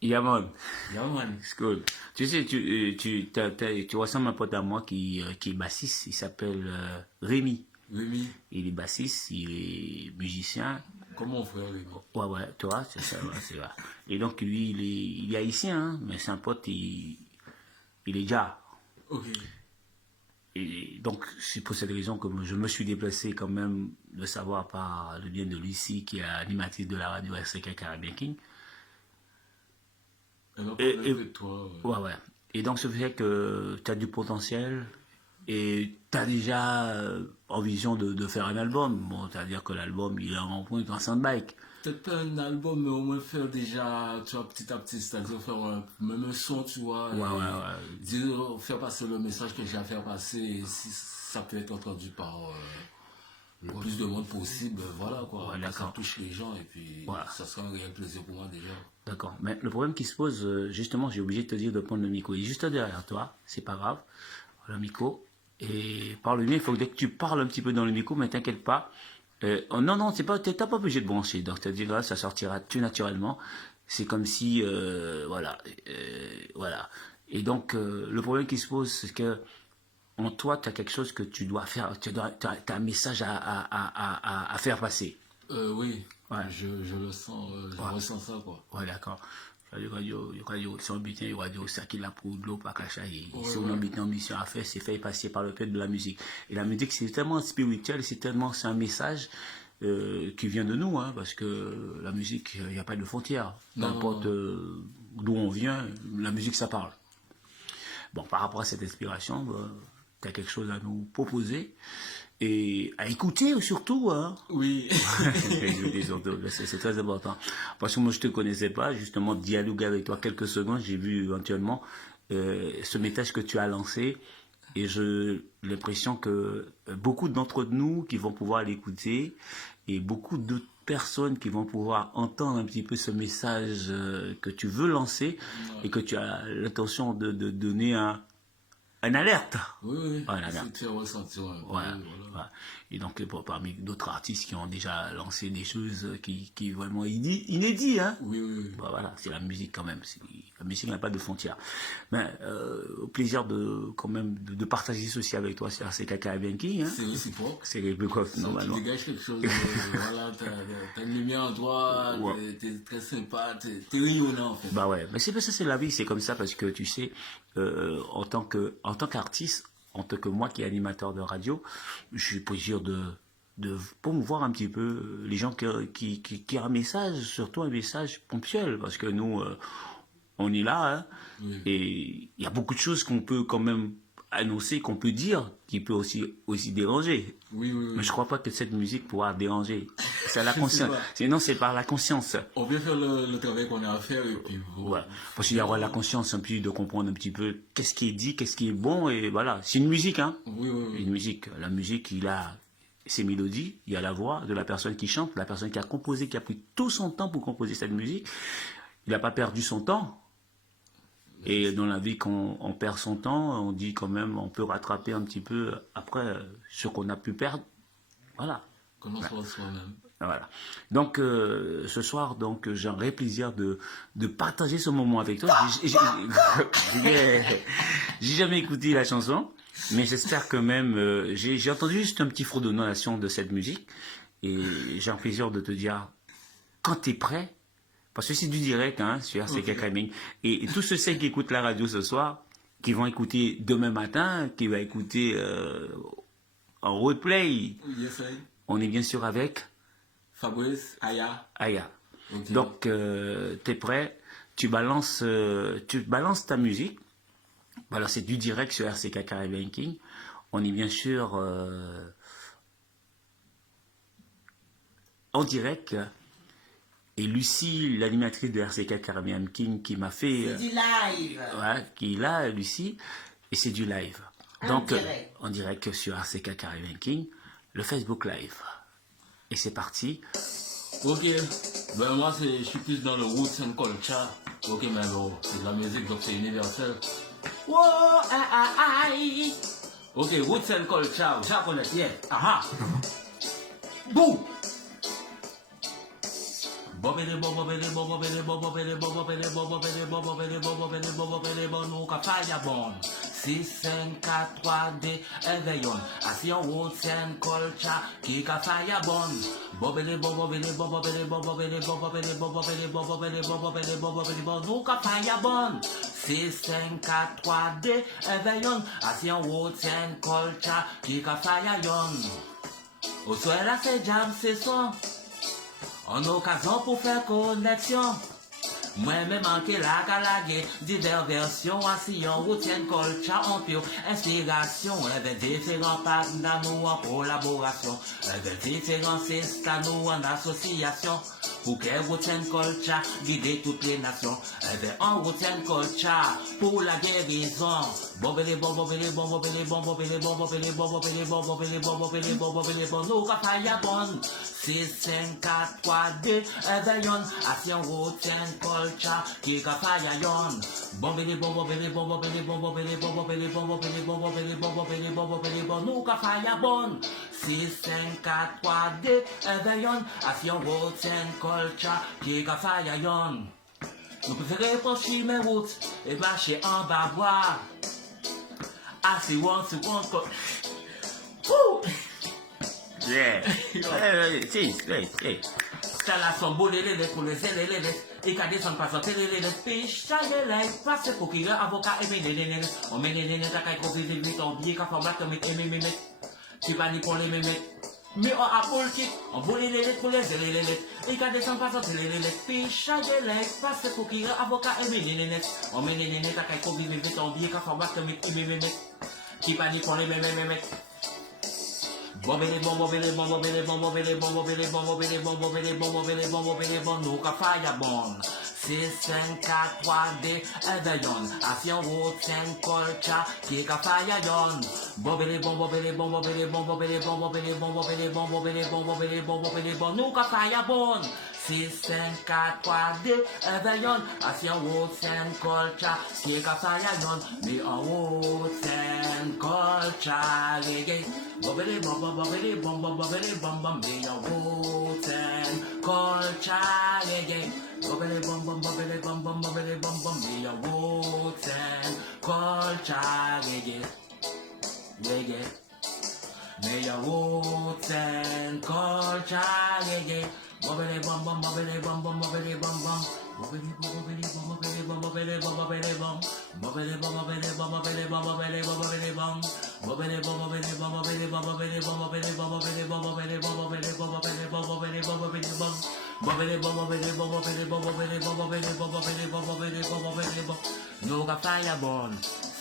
Yeah, man. Yeah, man. C'est cool. Tu sais, tu ressembles à un pote à moi qui est bassiste. Il s'appelle Rémi. Rémi, Il est bassiste, il est musicien. comment on frère Rémi? Ouais, ouais, tu vois, c'est ça, ouais, c'est vrai. Et donc, lui, il est haïtien, hein, mais c'est un pote, il est déjà. Ok. Et donc, c'est pour cette raison que je me suis déplacé quand même de savoir par le bien de Lucie, qui est animatrice de la radio RCK Caribbean King. Elle a parlé Et, de toi. ouais, ouais. Et donc, ce fait que tu as du potentiel et tu as déjà en vision de faire un album. Bon, c'est-à-dire que l'album, il est en point en soundbike. Peut-être pas un album, mais au moins faire déjà, tu vois, petit à petit, c'est-à-dire faire même un son, tu vois, Ouais, ouais, et ouais. dire, faire passer le message que j'ai à faire passer, et si ça peut être entendu par le plus de monde possible, voilà quoi, Ouais, que ça d'accord. touche les gens, et puis Voilà. ça sera un réel plaisir pour moi déjà. D'accord. Mais le problème qui se pose, justement, j'ai oublié de te dire de prendre le micro. Il est juste derrière toi, c'est pas grave. Le micro. Et parle bien, il faut que dès que tu parles un petit peu dans le micro, mais t'inquiète pas. Oh, non, non, t'as pas obligé de brancher. Donc, c'est-à-dire là, ça sortira tout naturellement. C'est comme si, voilà, voilà. Et donc, le problème qui se pose, c'est que en toi, tu as quelque chose que tu dois faire. T'as un message à faire passer. Oui, Ouais. je le sens, je ressens ça quoi. Ouais, d'accord. Si on butin, il y aura ça qui l'a pour de l'eau, pas cacher. Si on a une ambition à faire, c'est fait passer par le fait de la musique. Et la musique, c'est tellement spirituel, c'est un message qui vient de nous, hein, parce que la musique, il n'y a pas de frontières. N'importe d'où on vient, la musique, ça parle. Bon, par rapport à cette inspiration, tu as quelque chose à nous proposer et à écouter surtout. Hein. Oui. C'est très important. Parce que moi, je te connaissais pas, justement, dialoguer avec toi quelques secondes, j'ai vu éventuellement ce message que tu as lancé et j'ai l'impression que beaucoup d'entre nous qui vont pouvoir l'écouter et beaucoup d'autres personnes qui vont pouvoir entendre un petit peu ce message que tu veux lancer et que tu as l'intention de donner un alerte. Oui, oui, Voilà, c'est de faire ressentir un peu, voilà, voilà. voilà. Et donc, parmi d'autres artistes qui ont déjà lancé des choses qui vraiment inédites, hein. Oui, oui, oui. Bah, voilà, c'est la musique quand même. La musique n'a pas de frontières. Mais au plaisir quand même de partager ceci avec toi sur RCK Caribbean King. Hein. C'est réciproque. C'est réciproque, Ça, normalement. tu dégages quelque chose, voilà, t'as une lumière en toi, Ouais. t'es très sympa, t'es rayonnant en fait. Bah ouais, mais c'est la vie, c'est comme ça parce que tu sais, en tant qu'artiste, en tant que moi qui est animateur de radio, j'ai plaisir de promouvoir un petit peu les gens qui ont un message, surtout un message ponctuel, parce que nous, on est là, hein, Oui. et il y a beaucoup de choses qu'on peut quand même annoncer, qu'on peut dire, qui peut aussi déranger. Oui, oui, oui. Mais je crois pas que cette musique pourra déranger. C'est la Je sais conscience. pas. Sinon, c'est par la conscience. On vient faire le travail qu'on a à faire et puis Ouais. Parce qu'il y aura la conscience un peu de comprendre un petit peu qu'est-ce qui est dit, qu'est-ce qui est bon, et voilà. C'est une musique, hein. Oui, oui, oui. Une musique. La musique, il a ses mélodies, il y a la voix de la personne qui chante, la personne qui a composé, qui a pris tout son temps pour composer cette musique. Il n'a pas perdu son temps. Et dans la vie, quand on perd son temps, on dit quand même, on peut rattraper un petit peu après ce qu'on a pu perdre. Voilà. Qu'on en soit soi-même. Voilà. Donc ce soir, donc j'ai un vrai plaisir de partager ce moment avec toi. J'ai jamais écouté la chanson, mais j'espère que même j'ai entendu juste un petit fredonnation de cette musique et j'ai un plaisir de te dire quand tu es prêt, parce que c'est du direct hein, sur RCK Caribbean et tous ceux qui écoutent la radio ce soir, qui vont écouter demain matin, qui vont écouter en replay, Yes, I. on est bien sûr avec Fabrice, Aya. Aya. Ok. Donc, tu es prêt, tu balances ta musique. Voilà, c'est du direct sur RCK Caribbean King. On est bien sûr en direct. Et Lucie, l'animatrice de RCK Caribbean King, qui m'a fait... C'est du live. Ouais, qui est là, Lucie. Et c'est du live. Donc, direct. en direct sur RCK Caribbean King, le Facebook Live. Et c'est parti. Ok. Ben moi, je suis plus dans le roots and culture. Ok, mais bon, c'est de la musique, donc c'est universel. Wow, aïe. Ok, roots and culture, ça connaît bien. Aha. Bouh. Bobele bobo bele bobo bele bobo bele bobo bele bobo bele bobo bele bobo bele bobo bele bobo nous ka fire bon 6 5 4 3 2 éveillon action routine culture qui ka fire bon bobele bobo bele bobo bele bobo bele bobo bele bobo bele bobo bele bobo bele bobo bele bobo nous ka fire bon 6 5 4 3 2 éveillon action routine culture qui ka fire yon au soir là c'est jam c'est son en occasion pour faire connexion. Moi-même manqué la galague, diverses versions, asillons, routine, culture, en pure inspiration. Avec différents partenaires, nous en collaboration. Avec différents systèmes, nous en association. Pour que routine culture guider toutes les nations. Avec en routine culture pour la guérison. Bobele bobele bobele bobele bobele bobele bobele bobele bobele bobele bobele nous ka fire bon 6 5 4 3 2 éveillon action routine culture qui ka fire yon bobele bobele bobele bobele bobele bobele bobele bobele bobele nous ka fire bon 6 5 4 3 2 éveillon action routine culture qui ka fire yon nous préférons franchir mes routes et marcher en bas bois. I see one to one go. Woo! Yeah. Sí, hey. Installation bolélé pour les élélé. Et qu'à descendre par son télé, piche, les passe pour qu'il y ait avocat et ménéné. On ménéné, t'as qu'à causer des vite, on billet, qu'à format, comme mémémé. Tu vas ni pour les mémés. Mais on a pour le kit, on bolélé pour les élélé. Et qu'à descendre par son télé, piche, les passe pour qu'il y ait avocat et ménéné. On ménéné, t'as qu'à causer des vite, on billet, qu'à format, comme mémémé. Qui panique pour les mémés. Bobele bobele bobele bobele bobele bobele bobele bobele bobele bon nous ka fire bon 6 5 4 3 2 éveillon action routine culture qui ka fire yon bobele bobele bobele bobele bobele bobele bobele bobele bobele bon nous ka fire bon 6 5 4 3 2 éveillon action routine culture qui ka fire yon mais en routine culture reggae bobele bobele bobele bom be your routine culture reggae bobele bobele bom be your routine culture reggae be your routine culture reggae bobele bom bobele bom bobele bom bobele bobele bobele bobele bom bobele bobele bobele bobele bobele bom bobele bobele bobele bobele bobele bobele bobele bobele bobele bobele bobele bobele bom bobele bobele bobele bobele bobele bobele bobele bobele bom nous ka fire bon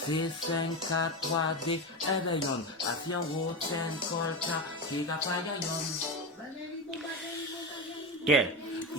6 5 4 3 2 éveillon action routine culture qui ka fire yon. Yeah.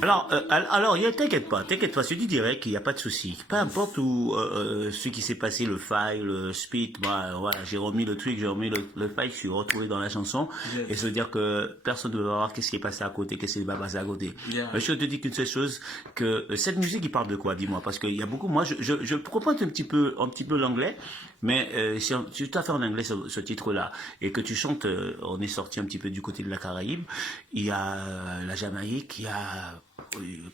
Alors, t'inquiète pas, c'est du direct, il n'y a pas de souci. Peu importe où ce qui s'est passé, le file, le speed, voilà, j'ai remis le truc, j'ai remis le file, je suis retrouvé dans la chanson, et ça veut dire que personne ne va voir qu'est-ce qui est passé à côté, qu'est-ce qui va passer à côté. Je te dis qu'une seule chose, que cette musique, il parle de quoi, dis-moi, parce qu'il y a beaucoup, moi, je comprends un petit peu l'anglais, mais si tu as fait en anglais ce titre-là, et que tu chantes, on est sorti un petit peu du côté de la Caraïbe, il y a la Jamaïque, il y a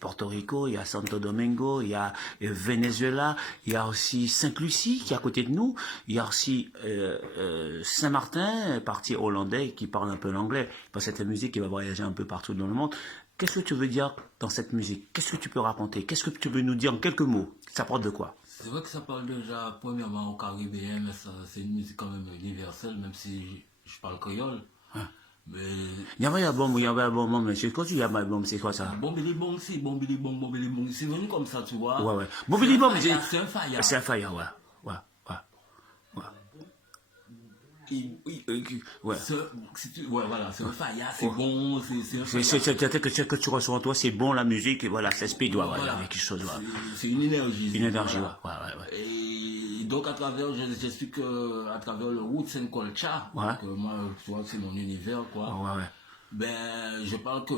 Porto Rico, il y a Santo Domingo, il y a Venezuela, il y a aussi Sainte-Lucie qui est à côté de nous, il y a aussi Saint-Martin, parti hollandais qui parle un peu l'anglais, parce que cette musique qui va voyager un peu partout dans le monde. Qu'est-ce que tu veux dire dans cette musique? Qu'est-ce que tu peux raconter? Qu'est-ce que tu veux nous dire en quelques mots? Ça parle de quoi? C'est vrai que ça parle déjà premièrement au Caribéen, mais c'est une musique quand même universelle, même si je parle créole. Mais... Il y avait un bon, mais c'est quoi tu as bon, c'est quoi ça? Bombili bong, c'est bombili bong, c'est venu comme ça, tu vois. Ouais. Bombili bong, c'est un fire. C'est un fire, ouais. Ouais, voilà, c'est un fire, c'est bon, c'est un fire. C'est que tu reçois en toi, c'est bon la musique, et voilà, c'est speed, voilà, avec quelque chose, c'est une énergie. Une énergie, voilà. Ouais. Et donc, à travers, j'explique qu'à travers le Roots and Culture, que moi, tu vois, c'est mon univers, quoi. Ouais. Ben, je parle que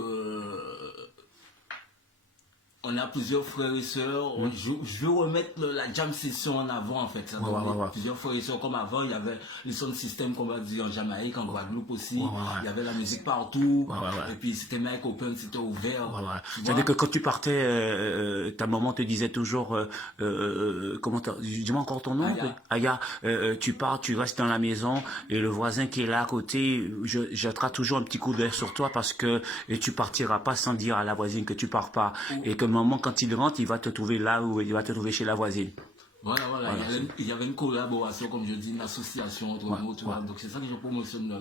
on a plusieurs frères et sœurs. Je veux remettre la jam session en avant, en fait. Ça Ouais, ouais, ouais. Plusieurs frères et sœurs comme avant. Il y avait le sound system, qu'on va dire, en Jamaïque, en Guadeloupe aussi. Il y avait la musique partout. Ouais. Et puis, c'était Mike Open, c'était ouvert. Ouais. Tu C'est-à-dire que vois? quand tu partais, ta maman te disait toujours, dis-moi encore ton nom, Aya. Aya, tu pars, tu restes dans la maison et le voisin qui est là à côté, jettera toujours un petit coup d'œil sur toi parce que et tu partiras pas sans dire à la voisine que tu pars pas et que maman quand il rentre, il va te trouver là ou il va te trouver chez la voisine. Voilà. Il y avait une collaboration, comme je dis, une association entre nous, tu vois. Donc c'est ça que je promotionne dans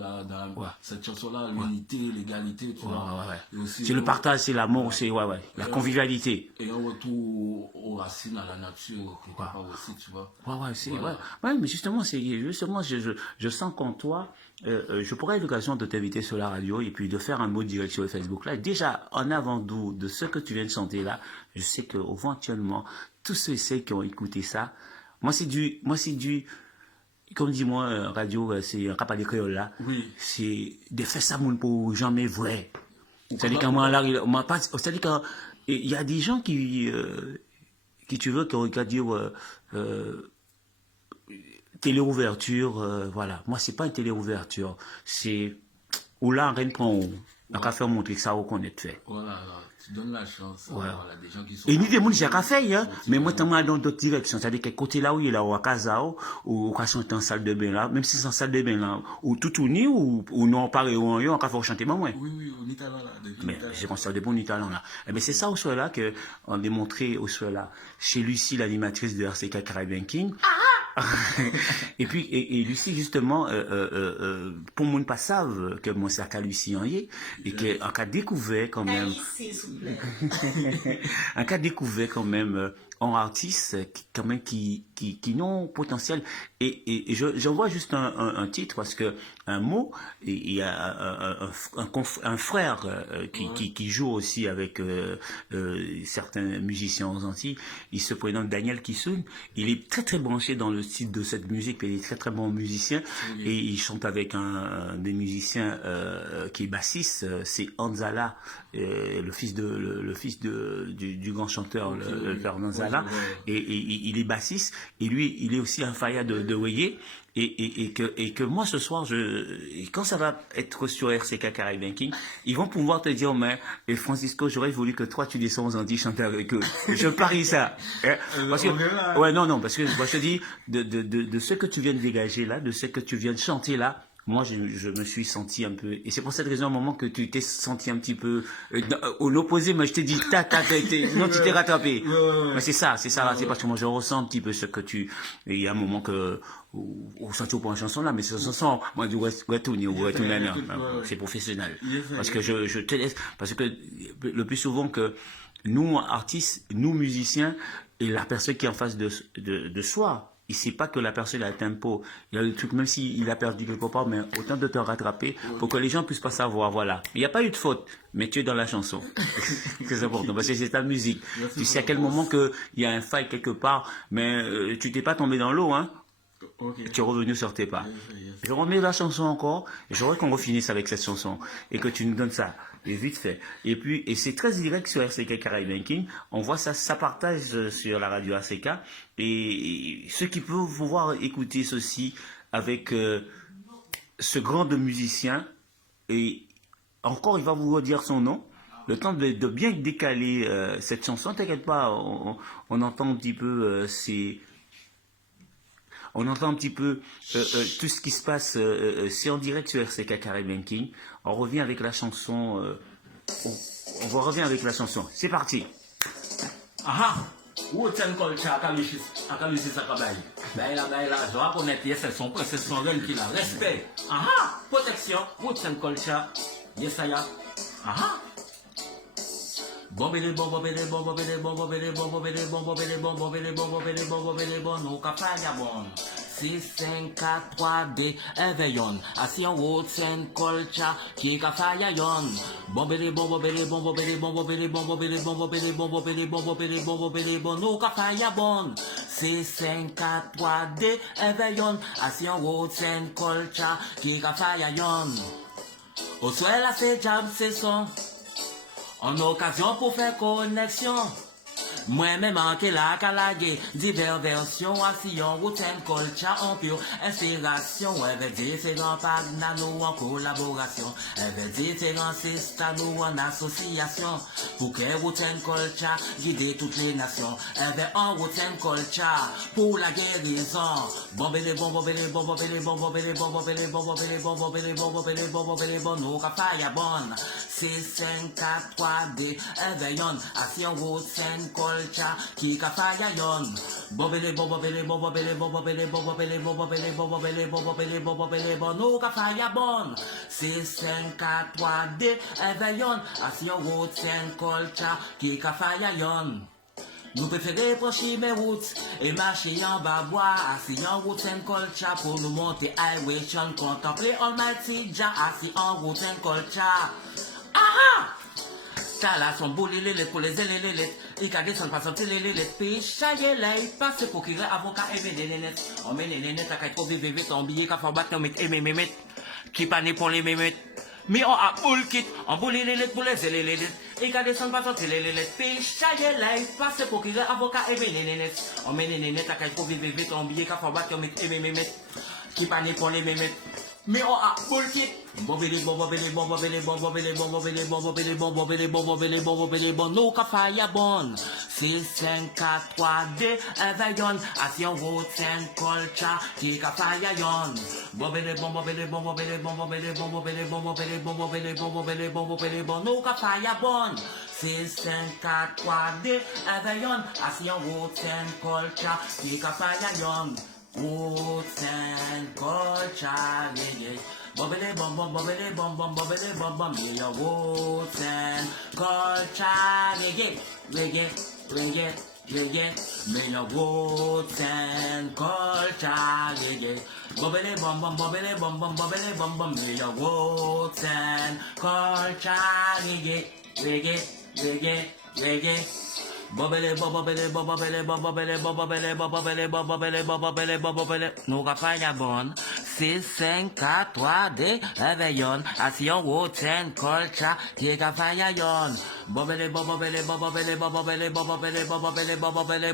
cette chanson-là, l'unité, l'égalité, tu vois. Et aussi, C'est le partage, c'est l'amour, c'est la convivialité. Et un retour aux racines, à la nature, quelque part aussi, tu vois. Mais justement, je sens qu'en toi, je pourrais avoir l'occasion de t'inviter sur la radio et puis de faire un mot direct sur le Facebook là. Déjà, en avant de ce que tu viens de chanter là, je sais que éventuellement, tous ceux et celles qui ont écouté ça, moi c'est du, comme dit moi, radio, c'est un rap à l'école là. Oui. C'est de faire ça moun pour jamais vrai. C'est-à-dire qu'à moi, là, c'est-à-dire qu'il y a des gens qui tu veux, qui regardent dire, télé-ouverture, voilà. Moi, c'est pas une télé-ouverture. C'est, où là, rien prend où. On va faire montrer que ça, qu'on est fait. Voilà, tu donnes la chance. Voilà, des gens qui sont. Et ni des gens qui ont fait, hein. Mais moi, t'as dans d'autres directions. C'est-à-dire que côté là où il est là, ou à Casao, ou à chanter en salle de bain là, même si c'est en salle de bain là, ou tout uni, ou non, pareil, ou en yo, on va faire chanter, moi. Oui, on est là. Mais j'ai pensé à des bons talents là. Mais c'est ça au soir là que on a démontré au soir là chez Lucie, l'animatrice de RCK Caribbean King. Et puis et Lucie justement pour moun pas savent que moi c'est à Lucie en y et que en cas découvert quand même en cas découvert quand même en artistes quand même qui n'ont potentiel et je vois juste un titre parce que un mot il y a un frère qui joue aussi avec certains musiciens aux Antilles, il se prénomme Daniel Kissoun, il est très très branché dans le style de cette musique, il est très très bon musicien et il chante avec un des musiciens qui est bassiste, c'est Anzala, le fils du grand chanteur, le père Anzala, et il est bassiste et lui il est aussi un faya de reggae. Et que moi ce soir quand ça va être sur RCK Caribbean King, ils vont pouvoir te dire mais Francisco, j'aurais voulu que toi tu descends aux Antilles chanter avec eux. Je parie ça. Parce que non parce que moi je te dis de ce que tu viens de dégager là, de ce que tu viens de chanter là. Moi, je me suis senti un peu, et c'est pour cette raison, à un moment que tu t'es senti un petit peu, au l'opposé, mais je t'ai dit, non, tu t'es rattrapé. Mais c'est ça, là, c'est parce que moi, je ressens un petit peu ce que il y a un moment que, ou surtout pour une chanson là, mais cette chanson, moi, du c'est professionnel. Parce que je te laisse, parce que le plus souvent que nous, artistes, nous, musiciens, et la personne qui est en face de soi, il sait pas que la personne a un tempo. Il y a le truc, même s'il a perdu quelque part, mais autant de te rattraper pour que les gens puissent pas savoir, voilà. Il n'y a pas eu de faute, mais tu es dans la chanson. C'est important, parce que c'est ta musique. Tu sais à quel moment qu'il y a un faille quelque part, mais tu t'es pas tombé dans l'eau, hein. Tu es revenu sur tes pas. Je remets la chanson encore, et j'aimerais qu'on refinisse avec cette chanson, et que tu nous donnes ça. Et vite fait. Et c'est très direct sur RCK Caribbean King. On voit ça partage sur la radio RCK. Et ceux qui peuvent pouvoir écouter ceci avec ce grand de musicien, et encore il va vous redire son nom, le temps de bien décaler cette chanson. T'inquiète pas, on entend un petit peu on entend un petit peu tout ce qui se passe, c'est en direct sur RCK Caribbean King. On revient avec la chanson, on revient avec la chanson. C'est parti. Aha, Woodson Culture, Akalusi Sakabayi. Baila, je vais connaître, yes, son princesse, son reine qui la respect. Aha, protection, Woodson Culture, yes, I am. Aha. Bombele, bombele, bombele, bombele, bombele, bombele, bombele, bombele, bombele, bon, nous capaya bon. 6, 5, 4, 3, 2, éveillon. Assis en haut, c'est une culture qui capaya yon. Bombele, bombele, bombele, bombele, bombele, bombele, bombele, bombele, bombele, bon, nous capaya bon. 6, 5, 4, 3, 2, éveillon. Assis en haut, c'est une culture qui capaya yon. Au soir, la fait jam, c'est son. En occasion pour faire connexion, Moi-même manqué la calage, divers versions, action, routine, culture, en pure inspiration. Avec différents pagnas, nous en collaboration. Avec différents systèmes, nous en association. Pour que routine, culture, guider toutes les nations. Avec un routine, culture, pour la guérison. Bombele, bombele, bombele, bombele, bombele, bombele, bombele, bombele, bombele, bombele, bon, nous capaya bon. C'est 5, 4, 3, D, éveillon, action, routine, culture, qui capaya yon. Bombele, bombele, bombele, bombele, bombele, bombele, bombele, bombele, bombele, bon, nous capaya bon. C'est 5, 4, 3, D, éveillon, action, routine, culture, qui capaya yon. Nous préférons procher mes routes et marcher en bas bois, assis en route and culture pour nous monter highway, contempler Almighty Jah, assis en route and culture. Ah! T'as là son boule les pour les élèves, il a descendu pas sortir les puis chaque là il passe pour qu'il avocat et les nénettes. On met les nénettes à trop vivre ton billet qu'à faire battre met et mémette qui pas né pour les mémettes. Mais on a boule kit, on boule les pour les élèves. Et quand descend pas sortir les puis chaque là il passe pour qu'il avocat et les nénettes. On met les nénettes à trop vivre ton billet qu'à faire battre met et mémette qui pas né pour les mémettes. Mais on a boule kit. Bobele, bobele, bobele, bobele, bobele, bobele, bobele, bobele, bobele, bon, nous cafaya bon. 6, 5, 4, 3, 2, éveillon, action, routine, culture, qui cafaya yon. Bobele, bobele, bobele, bobele, bobele, bobele, bobele, bobele, bobele, bon, nous cafaya bon. 6, 5, 4, 3, 2, éveillon, action, routine, culture, qui cafaya yon. Routine, culture, yeah. Bobbele bum bum, bobbele bum bum, bobbele bum bum, me your roots and culture, reggae, reggae, reggae, reggae, me your roots and culture, reggae. Bobbele bum bum, bobbele bum bum, bobbele bum bum, me your roots and culture, reggae, reggae, reggae, reggae. Bobele, bobele, bobele, bobele, bobele, bobele, bobele, bobele, bobele, nous rapaya bon. 6, 5, 4, 3, 2, éveillon, action, routine, culture, qui est rapaya yon. Bobele, bobele, bobele, bobele, bobele, bobele, bobele,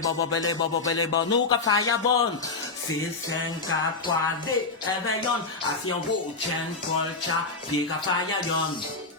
bobele, bobele, bon, nous rapaya bon. 6, 5, 4, 3, 2, éveillon, action, routine, culture, qui est rapaya yon.